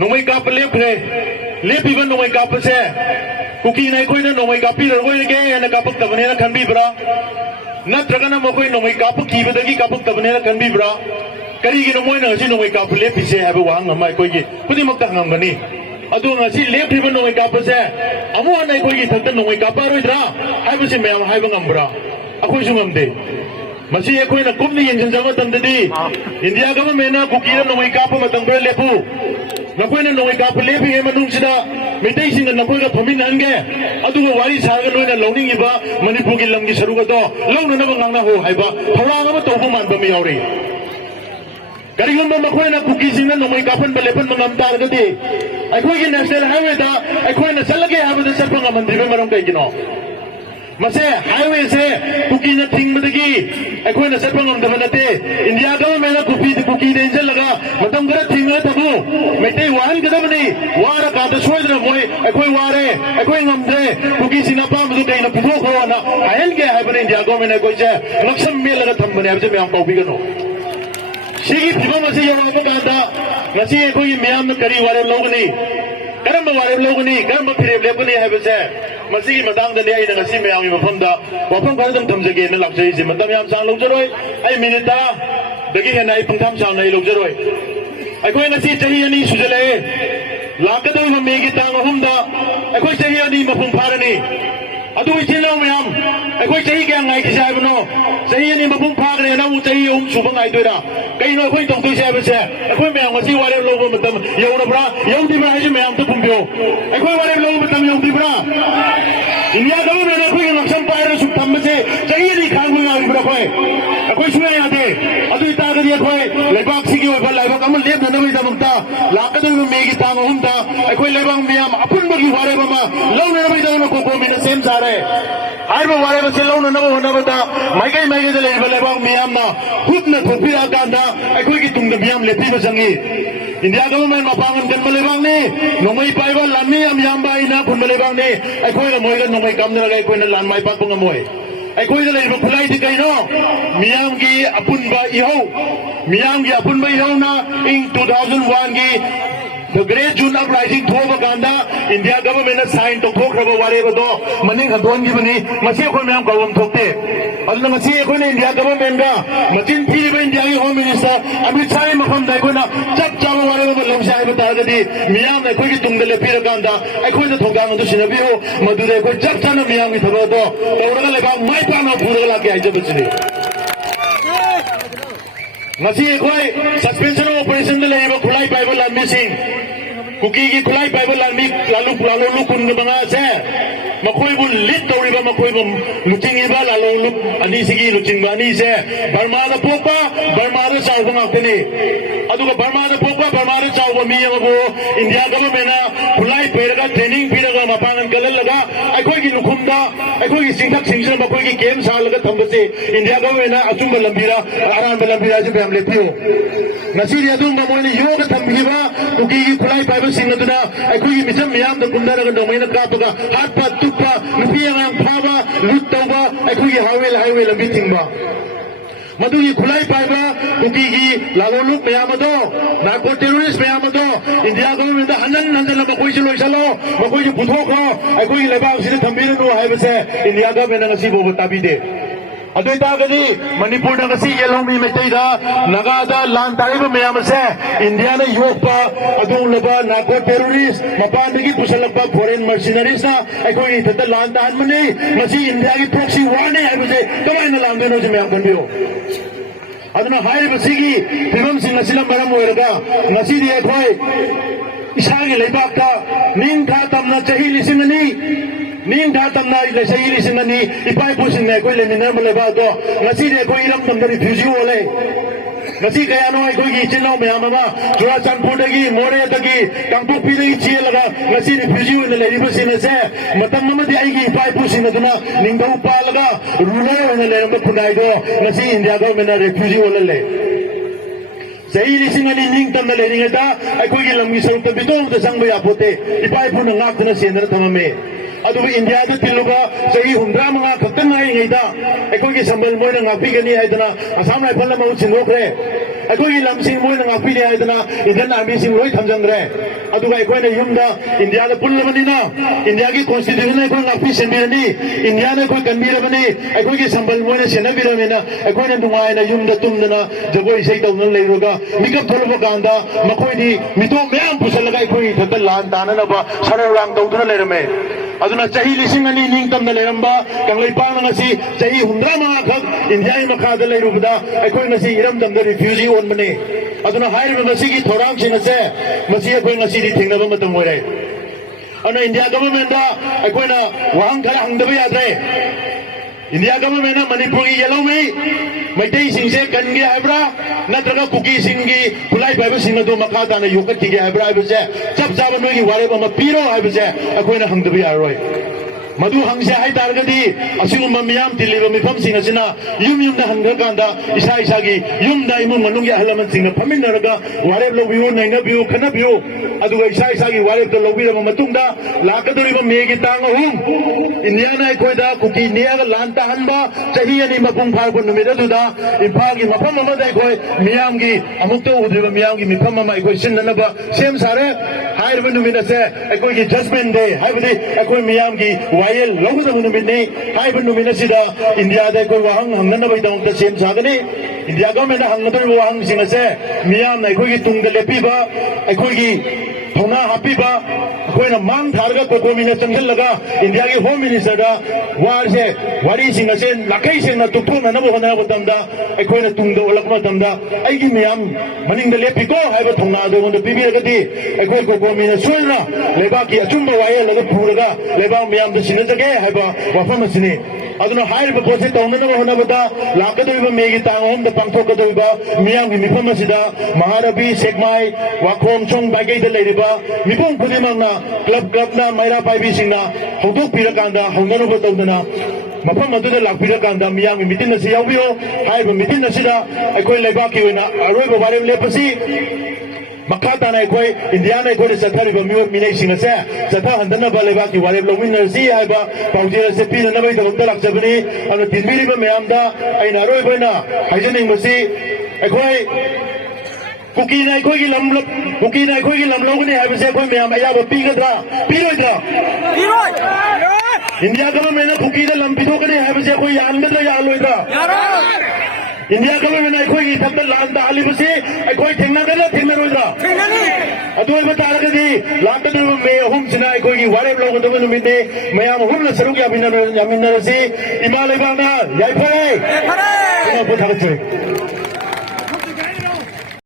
नोंमै काप leprae लेपिबा नोंमै Kapse cookie नाय Koyna नोंमै copy रगोयगे ना कापक तबनेना खनबीब्रा नत्रगना मखोय नोंमै काप कीबदगी कापक तबनेना खनबीब्रा करिगिनो Moyna ngasi नोंमै काप लेपिसे हाबे वांग अमा कोइगी पुदिमक्ता हंगमगनी अदु ngasi लेपिबा नोंमै कापसे अमु अनाय कोइगी थक्ता नोंमै कापारोइद्रा हाइबसे मयाम हाइबा ngambra अखोयसु ngamde मसी अखोयना कुमनि यंजनजबा तंददी इंडिया गवर्नमेंट कुकी नोंमै काप मतंगरे लेपु नकोयना नोंमै काप लेपिगे मनुंगसिदा मितैसिंग नकोयगा फमिनहनगे अदुगा वारी सारगा लोइना लौनिंगिबा मणिपुरगी लमगी सरुगदो लौननबा nganna हो हाइबा थवांग अमा तौबा मानबा मी यावरि करिगुम्बा मखोयना कुकीसिंग नोंमै कापन बलेपन मंगम तारगदी अखोयगी नेशनल हाईवे दा अखोयना चलगे हाबदा चलपा ngमंद्रिबा मरम कैगिनो मसे हाईवे से कुकी न थिंगबदगी अखोयना चलपा ngमदबा नते इंडिया गवर्नमेंट कुकी देंजल लगा मतम गरा थिंगना तबु मेते वाहन गदबनी वारा कादा सोयद्र मोय अखोय वारे अखोय ngमद्रे कुकी सिना पामदु कैना पुथोखोना हायन के हाइबन इंडिया गवर्नमेंट अखोयसे लक्षम मेलगा थंबने हाबसे मयाम तौबिगनो सिगी फिबम असे यौरबा कादा ngasi अखोय मयाम करी वारे लोगनी करम वारे लोगनी करम फिरेब लेपनी हाइबसे मसीगी मतांगदने आइना ngasi मयामगी मफमदा वफम खरदम थमजगे न लाक्सैसे मतम याम सांग लौजरोय आई मिनिटा दगी हेना आई पंगथाम सांग नै लौजरोय अखोय ngasi चही अनि सुजले लाकदो मेगी तांग अहुमदा अखोय चही अनि मफम फारनी अदु इचिनो मयाम अखोय चही क्या ngai किसे हाइबनो चही अनि मफम फागरे ना उ चही अहुम सुबा ngai दोइरा कइनो अखोय तौतोइसे हाइबसे अखोय मयाम ngasi वारे लोगो मतम यौरब्रा यौदिब्रा हाइजे मयाम तो फुंबियो अखोय वारे लोगो मतम यौदिब्रा इंडिया गवर्नमेंट अखोय नक्सम पाइर सुख थमसे चही अनि खांगु यारिब्रा अखोय सुया यादे अदु इतागदि अखोय लेबाक सिगी ओबा लाइबाक अम लेबननबि दमक्ता लाकदो मेगी तांग अहुमदा अखोय लेबाक मियाम अपुनबगी वारे बमा लौननबि दमन को गोमिना सेम सारे हाइबा वारे बसे लौननबो होनबदा माइकै माइकै लेबा लेबाक मियामना हुबना थोपिरा कांदा अखोय की तुंग मियाम लेपिबा संगी इंडिया गवर्नमेंट मपांगन कन लेबाकनी नोंमै पाइबा लानमी यामबा इना खुन लेबाकनी अखोय मोयगा नोंमै कामनरगा अखोयना लान माइ पाक ngमोय अखोयदा लेबा खुलाई दि कैनो मियामगी अपुनबा इहौ मियामगी अपुनबा इहौना इन 2001 की The Great June Uprising थोबा कांदा इंडिया गवर्नमेंट साइन तौथोखरबा वारेबदो मनिंग हदोनगिबनी मसी अखोय मयाम गवम थोकते अदुना मसी अखोयना इंडिया गवर्नमेंट का मचिन थीरिबा इंडिया की होम मिनिस्टर अमित शाह मफम दा अखोयना चप चाबा वारेबा लौसे हाइबा तारगदी मियाम अखोय की तुंगदा लेपिरा कांदा अखोयदा थोगांग अदु सिनबियो मदुदे अखोय चप चाना मियाम की थबदो तौरगा लेबा माइ पाना पुरगा लाके हाइजबसिनी ngasi akhoi suspension operation de leiba khulai paiba lambi sing kuki gi khulai paiba lambi lalu kun banga se makhoi bu lit toriba makhoi bu luching iba lalu ani sigi luching ba ani se Burma da pokpa Burma da chawba ngakni aduga Burma da pokpa Burma da chawba mi yabu India government na khulai pairaga training piraga mapanan kalal laga akhoi gi lukhumda akhoi gi singthak singsen makhoi gi game salaga thambase India government na achumba lambira aran lambira je लेपियो Nasiri अदुम मोइने योग थम्बिबा cookie की खुलाई पाइबा सिंगदुना अखुई मिसम मियाम the कुंदरगा नोमैना कापगा हातपा तुपा नुपी अंगाम फाबा लुट तौबा अखुई highway लंबी थिंगबा मधुगी खुलाई पाइबा cookie की लालोलुक मयामदो narco terrorist मयामदो India government हनन मखोइसे लोइसलो मखोइसे पुथोखो अखुई लेबाक सिने थम्बिरनु हाइबसे इंडिया गवर्नमेंट ngasi बोबो ताबिदे अदुई तागदी मणिपुर ngasi येलोमी मेतैदा नगादा लान तारिबा मयाम से इंडिया ने योगपा अदुलबा नार्को टेररिस्ट मपानदगी पुसलपा फॉरेन मर्सिनरीज ना अखोई थत लान तान मने ngasi इंडिया की प्रॉक्सी वार ने हाइबसे कमाइना लांदेनो जे मयाम कनबियो अदुना हाइबसिगी फिबम सिंग नसिला मरम ओरगा ngasi di अखोई इसागी लेबाकता निंग था तमना चही लिसिंगनी नीम धा तमना लेसई लिसिंगनी इपाई पुसिंग ने कोई लेमिनर मलेबादो ngasi de कोई इरम तमदरी फ्यूजी ओले ngasi kayano कोई की चिनो मयाममा चुराचंदपुर दगी मोरे दगी कांगपोपी दगी चियलगा ngasi de फ्यूजी ओले लेरिबो सिनसे मतम नमदि आइगी इपाई पुसिंग दुना निंगौ पालगा रूलर ओने लेरम खुनाइदो ngasi इंडिया गवर्नमेंट रेफ्यूजी ओले ले सही लिसिंगनी निंग तमना लेरिंगदा अखोई की लमगी सरुत बिदों द संग यापोते इपाई पुन ngak तना सेनर थममे अदुबु इंडिया द तिलुगा सही हुंद्रा मंगा खक्तन नाई ngैदा अखोगी संबल Moyna ngapigani haidana Assam rifle ना मउ सिनोखरे अखोगी लमसिंग Moyna ngapini haidana Indian army सिंग लोई थमजंगरे अदुगा अखोयना युमदा इंडिया द पुल्लबनिना इंडिया की कॉन्स्टिट्यूशन अखोय ngapि सेनबिरनी इंडिया ने अखोय कनबिरबनी अखोगी संबल मोयना सेनबिरमेना अखोयना नुंगायना युमदा तुमदना जगोय सै तौन लेरुगा मिकप थोलबा कांदा मखोयदी मितो मयाम पुसलगा अखोय थत लान ताननबा सरलांग तौदना लेरमे अदुना चाही लिसिंग अनि निंगतमना लेरंबा कंगलैपांग ngasi चाही हुंद्रा मंगा खक इंडिया मखाद लेरुबदा अखोय ngasi इरमदमदा रिफ्यूजी ओनबने अदुना हाइरबा ngasi की थोराम सिनसे मसी अखोय ngasi दि थेंगनबा मतम मोरे अना इंडिया गवर्नमेंट दा अखोयना वहां खरा हंगदबा याद्रे इंडिया गवर्नमेंट मणिपुर की येलो में मैतई सिंसे कनगे हाइब्रा नत्रगा कुकी सिंगी खुलाई बाइबल सिंग दो मखा ताना योकत की हाइब्रा हाइबसे जब जाब नोगी वारे बम पीरो हाइबसे अखोयना हंगदबा यारोय मधु हंगसे हाई तारगदी असिगुम मियाम तिलिब मिफम सिंग असिना युम युम दा हंगकांदा इसा इसा की युम दा इमु मनुंगी अहलमन सिंग फमिनरगा वारे लोबियो नैनबियो खनबियो अदुगा इसा इसा की वारे तो लोबिरम मतुंगदा लाकदुरिब मेगी तांग हुम इंडिया ना अखोयदा कुकी नियागा लांता हनबा चाही अनि मपुंग फारबो नुमिदा दुदा इफागी मफम अमदा अखोय मियामगी अमुक्तो उद्रिब मियामगी मिफम अमा अखोय सिननबा सेम सारे हाइरब नुमिदासे अखोयगी जजमेंट डे हाइबदि अखोय मियामगी वायल लौगदब नुमिदनि हाइब नुमिनासिदा इंडिया दे अखोय वाहंग हंगनबै दौंता सेम सागनि इंडिया गवर्नमेंट हंगदब वाहंग सिंगसे मियाम ना अखोयगी तुंगदा लेपिबा अखोयगी थोना हापीबा अखोयना मांग थारगा कोकोमिना चंगलगा इंडिया की होम मिनिस्टर दा वारसे वारी सिंगसे लाखै सेना तुथोना नबो होना बतमदा अखोयना तुंगदा ओलक मतमदा आइगी मियाम मनिंगदा लेपिको हाइबा थोना दोगोंदा पिबिरगदी अखोय कोकोमिना सोयना लेबाकी अचुंबा वाये लगा पुरगा लेबा मियाम द सिनजगे हाइबा वाफम सिने अदुना हाइबा पोसे तौनना होनाबदा लाकदोइबा मेगी तांगोम द पांथोकदोइबा मियाम की मिफम सिदा महारबी सेकमाई वाखोम चोंग बागैदा लेरिबा मिफम खुदिमंगना क्लब ना मैरा पाइबी सिंगना हौदोकपिरकांदा हौननबो तौदना मफम अदुदा लाकपिरकांदा मियाम की मिटिन असी यावबियो हाइबा मिटिन असिदा अखोय लेबाकी ओइना अरोइबा वारेम लेपसी मखा ताना अखोय इंडिया ना अखोय चथरिबा मियो मिनै सिंगसे चथा हंदनबा लेबाकी वारेम लौमिनरसी हाइबा पाउजेरसे पिननबै दबक्ता लाक्चबनी अन तिनबिरिबा मयामदा अइना अरोइबना हाइजनिंगबसी अखोय कुकी ना अखोय की लम लौगनी हाइबसे अखोय मयाम अयाबा पीगद्रा पीरोइद्रा पीरोइ इंडिया गवर्नमेंट ना कुकी दा लम पिथोकनी हाइबसे अखोय यानगद्रा यालोइद्रा इंडिया गवर्नमेंट अखोय की थबदा लांदा आलिबसे अखोय थेंगनागद्रा थेंगनरोइद्रा अदुइबा तारगदी लांकदु मे अहुम सिना अखोय की वारेब लौगदब नुमिने मयाम अहुमना सरुक यामिनरसी इमा लेबाना याइफरे इमा बुथागचे